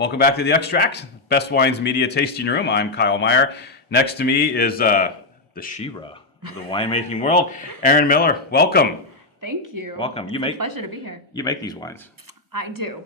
Welcome back to The Extract, Best Wines Media Tasting Room. I'm Kyle Meyer. Next to me is the Shira of the winemaking world, Erin Miller. Welcome. Thank you. Welcome. It's a pleasure to be here. You make these wines. I do.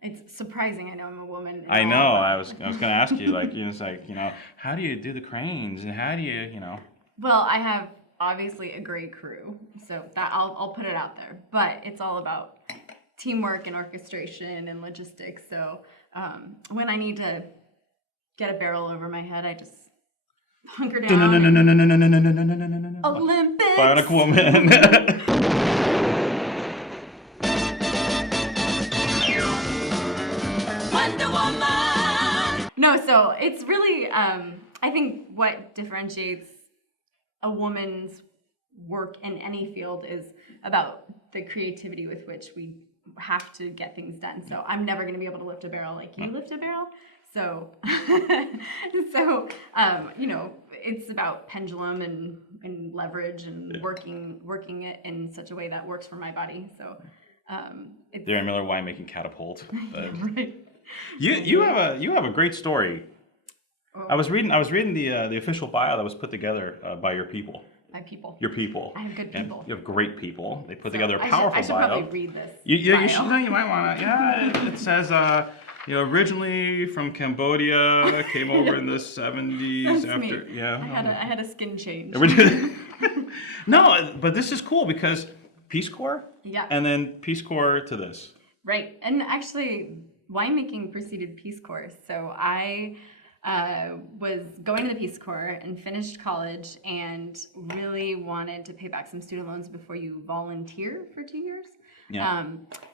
It's surprising. I know I'm a woman. I know. I was going to ask you, how do you do the cranes and how do you. Well, I have obviously a great crew, so that I'll put it out there. But it's all about teamwork and orchestration and logistics. So when I need to get a barrel over my head, I just hunker down. Olympics. Bionic Woman. Wonder Woman. No, so it's really I think what differentiates a woman's work in any field is about the creativity with which we have to get things done. So I'm never going to be able to lift a barrel like you lift a barrel. So, it's about pendulum and leverage and working it in such a way that works for my body. So, the Erin Miller winemaking catapult. Right. You have a great story. Oh. I was reading the official bio that was put together by your people. My people. Your people. I have good people. And you have great people. They put together a powerful bio. I should probably read this. You should know. You might want to. Yeah, it says originally from Cambodia, came over in the 70s. That's after. Me. Yeah. I had a skin change. No, but this is cool because Peace Corps. Yeah. And then Peace Corps to this. Right, and actually, winemaking preceded Peace Corps. So I was going to the Peace Corps and finished college and really wanted to pay back some student loans before you volunteer for 2 years. Yeah.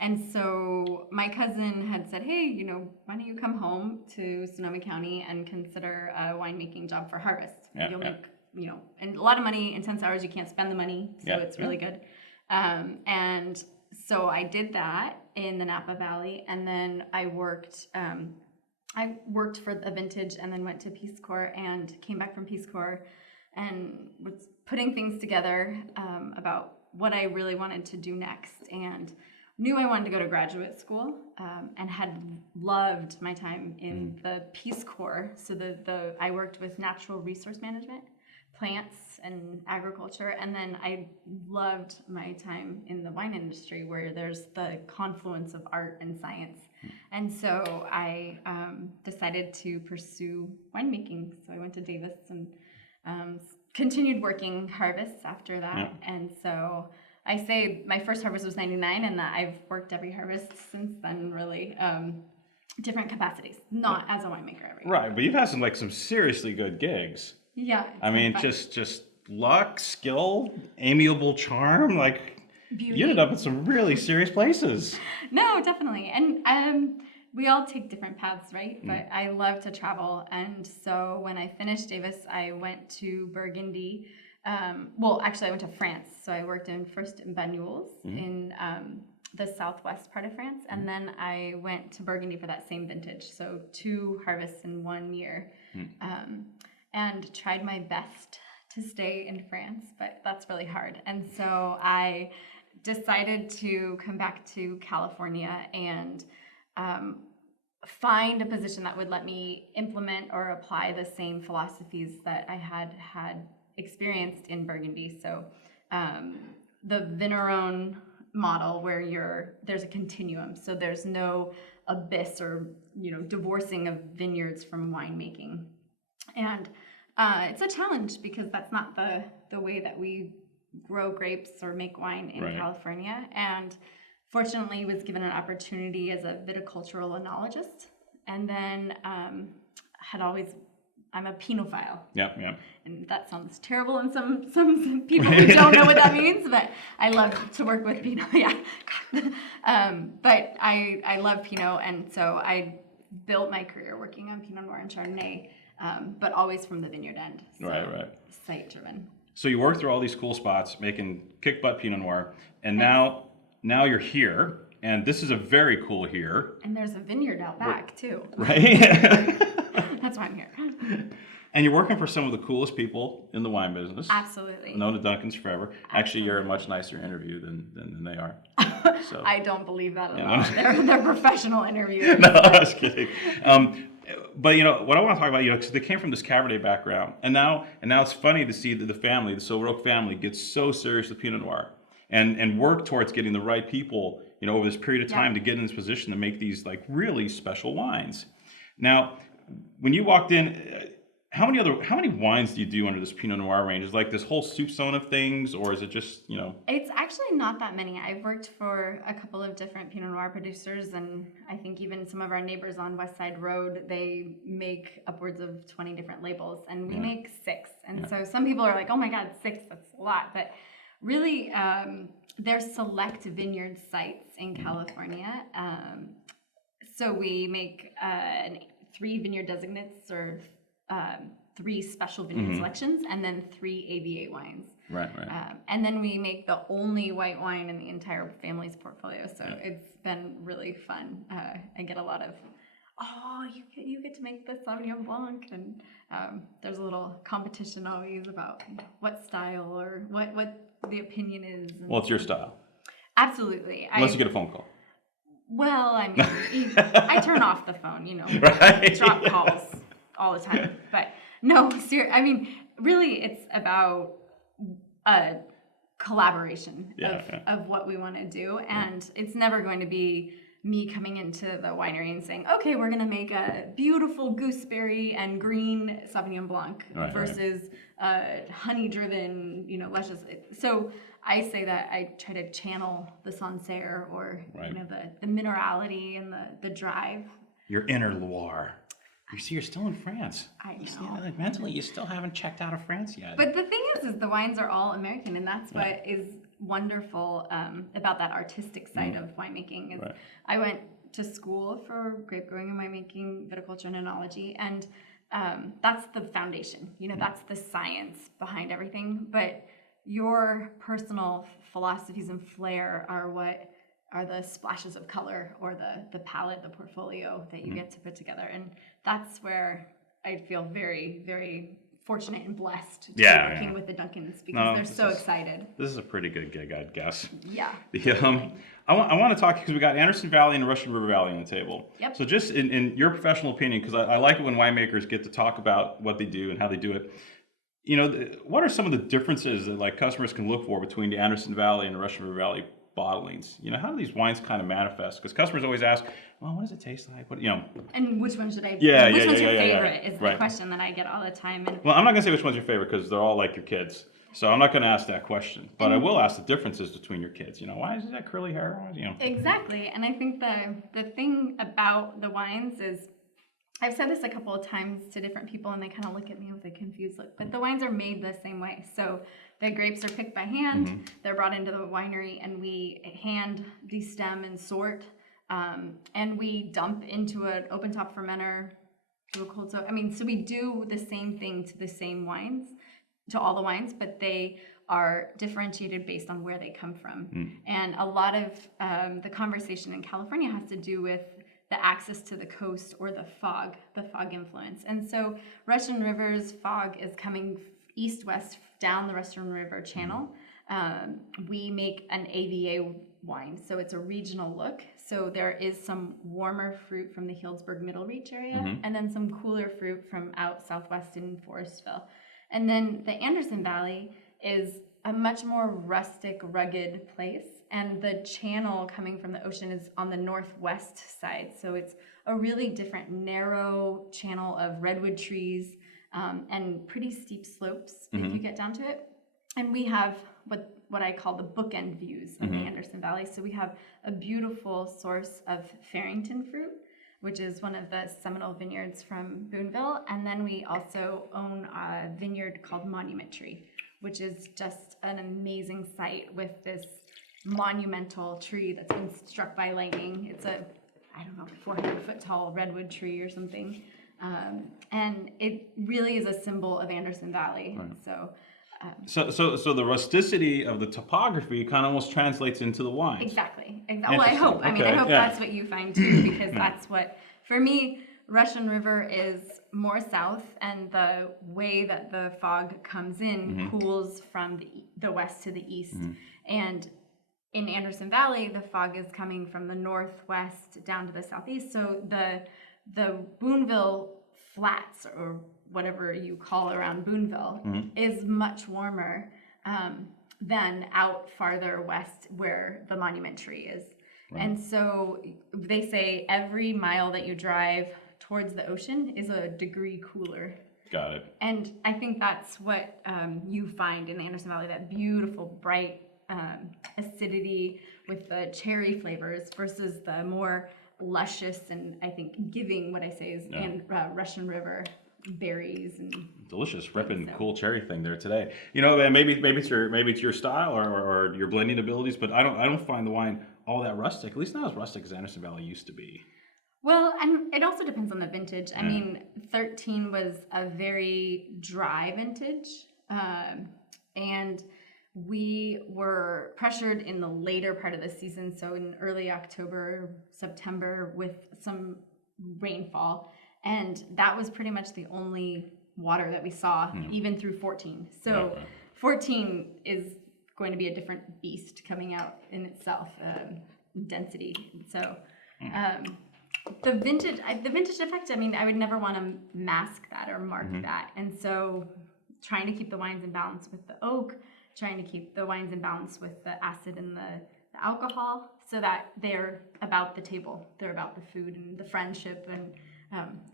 And so my cousin had said, hey, why don't you come home to Sonoma County and consider a winemaking job for harvest? Yeah, You'll make, and a lot of money, intense hours, you can't spend the money, so it's really good. And so I did that in the Napa Valley, and then I worked for a vintage and then went to Peace Corps and came back from Peace Corps and was putting things together about what I really wanted to do next, and knew I wanted to go to graduate school and had loved my time in the Peace Corps. So I worked with natural resource management, plants and agriculture, and then I loved my time in the wine industry where there's the confluence of art and science. And so I decided to pursue winemaking. So I went to Davis and continued working harvests after that. Yeah. And so I say my first harvest was 99, and that I've worked every harvest since then, really, different capacities, not as a winemaker every year. Right, but you've had some seriously good gigs. Yeah. I mean, just luck, skill, amiable charm, beauty. You ended up in some really serious places. No, definitely. And we all take different paths, right? But I love to travel. And so when I finished Davis, I went to Burgundy. Actually, I went to France. So I worked first in Banyuls in the southwest part of France. And then I went to Burgundy for that same vintage. So 2 harvests in 1 year. And tried my best to stay in France, but that's really hard. And so I decided to come back to California and find a position that would let me implement or apply the same philosophies that I had experienced in Burgundy. So the Vigneron model where there's a continuum. So there's no abyss or divorcing of vineyards from winemaking. And it's a challenge because that's not the way that we grow grapes or make wine in California. And fortunately was given an opportunity as a viticultural enologist. And then I'm a Pinophile. Yeah. And that sounds terrible in some people who don't know what that means, but I love to work with Pinot. Yeah. But I love Pinot, and so I built my career working on Pinot Noir and Chardonnay. But always from the vineyard end. So right. Site driven. So you work through all these cool spots, making kick butt Pinot Noir, and now you're here, and this is a very cool here. And there's a vineyard out back too. Right. That's That's why I'm here. And you're working for some of the coolest people in the wine business. Absolutely. Known to Duncan's forever. Actually, you're a much nicer interview than they are. So. I don't believe that at all. They're professional interviewers. No, I was kidding. But what I want to talk about, because they came from this Cabernet background, and now it's funny to see that the Silver Oak family gets so serious with Pinot Noir, and work towards getting the right people, over this period of time to get in this position to make these like really special wines. Now, when you walked in, how many wines do you do under this Pinot Noir range? Is it like this whole soup zone of things, or is it just, It's actually not that many. I've worked for a couple of different Pinot Noir producers, and I think even some of our neighbors on West Side Road, they make upwards of 20 different labels, and we make 6. And so some people are like, oh my God, 6, that's a lot. But really, there's select vineyard sites in California. So we make 3 vineyard designates, or 3 special vineyard selections, and then 3 AVA wines. Right. And then we make the only white wine in the entire family's portfolio. So it's been really fun. I get a lot of, you get to make the Sauvignon Blanc, and there's a little competition always about what style or what the opinion is. Well, it's your style. Absolutely. Unless you get a phone call. Well, I mean, I turn off the phone, Right. Drop calls all the time. But no, I mean, really, it's about a collaboration of what we want to do. And it's never going to be me coming into the winery and saying, okay, we're going to make a beautiful gooseberry and green Sauvignon Blanc versus honey-driven, luscious. So I say that I try to channel the Sancerre, or the minerality and the drive. Your inner Loire. You see, you're still in France. I know. Like mentally, you still haven't checked out of France yet. But the thing is the wines are all American, and that's what is wonderful about that artistic side of winemaking. Is I went to school for grape growing and winemaking, viticulture and enology, and that's the foundation. That's the science behind everything. But your personal philosophies and flair are what are the splashes of color, or the palette, the portfolio that you get to put together. And that's where I feel very, very fortunate and blessed to be working with the Duncans, because they're so excited. This is a pretty good gig, I'd guess. Yeah. I want to talk, because we got Anderson Valley and Russian River Valley on the table. Yep. So just in your professional opinion, because I like it when winemakers get to talk about what they do and how they do it. What are some of the differences that like customers can look for between the Anderson Valley and the Russian River Valley bottlings? How do these wines kind of manifest? Because customers always ask, well, what does it taste like? And which one should I? Yeah, which yeah, one's yeah, your yeah, favorite? yeah. Is the question that I get all the time. And well, I'm not gonna say which one's your favorite, because they're all like your kids. So I'm not gonna ask that question. But I will ask the differences between your kids. Why is that curly hair? Exactly. And I think the thing about the wines is, I've said this a couple of times to different people, and they kind of look at me with a confused look, but the wines are made the same way. So the grapes are picked by hand, they're brought into the winery, and we hand destem and sort, and we dump into an open top fermenter, to a cold soak. So we do the same thing to the same wines, to all the wines, but they are differentiated based on where they come from. And a lot of the conversation in California has to do with the access to the coast, or the fog influence. And so Russian River's fog is coming east-west down the Russian River channel. We make an AVA wine, so it's a regional look. So there is some warmer fruit from the Healdsburg Middle Reach area, and then some cooler fruit from out southwest in Forestville. And then the Anderson Valley is a much more rustic, rugged place. And the channel coming from the ocean is on the northwest side. So it's a really different, narrow channel of redwood trees and pretty steep slopes if you get down to it. And we have what I call the bookend views of the Anderson Valley. So we have a beautiful source of Farrington fruit, which is one of the seminal vineyards from Boonville. And then we also own a vineyard called Monument Tree, which is just an amazing site with this monumental tree that's been struck by lightning. It's a, 400-foot tall redwood tree or something. And it really is a symbol of Anderson Valley. Right. So the rusticity of the topography kind of almost translates into the wines. Exactly. Well, I hope. I hope that's what you find too, because that's what, for me, Russian River is more south, and the way that the fog comes in cools from the west to the east. And in Anderson Valley, the fog is coming from the northwest down to the southeast. So the Boonville Flats, or whatever you call around Boonville, is much warmer than out farther west where the Monument Tree is. And so they say every mile that you drive towards the ocean is a degree cooler. Got it. And I think that's what you find in the Anderson Valley, that beautiful, bright acidity with the cherry flavors versus the more luscious and, I think, giving, what I say is Russian River berries and delicious, ripping, cool cherry thing there today. You know, and maybe it's your style or your blending abilities, but I don't find the wine all that rustic. At least not as rustic as Anderson Valley used to be. Well, and it also depends on the vintage. I mean, 13 was a very dry vintage, and we were pressured in the later part of the season, so in early October, September, with some rainfall, and that was pretty much the only water that we saw, even through 14. So 14 is going to be a different beast coming out in itself, density. So the vintage effect, I mean, I would never want to mask that or mark that. And so trying to keep the wines in balance with the oak, trying to keep the wines in balance with the acid and the alcohol, so that they're about the table, they're about the food and the friendship and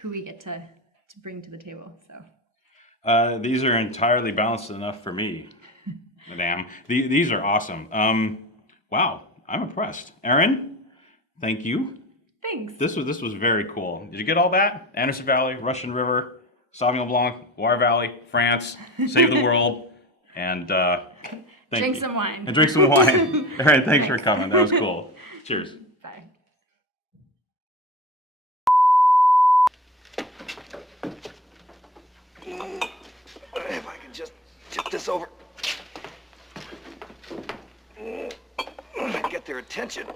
who we get to bring to the table. So these are entirely balanced enough for me, madame. These are awesome. Wow, I'm impressed. Erin, thank you. Thanks. This was very cool. Did you get all that? Anderson Valley, Russian River, Sauvignon Blanc, Loire Valley, France, save the world, and drink some wine. And drink some wine. Erin, thanks for coming. That was cool. Cheers. Bye. If I can just tip this over. Get their attention.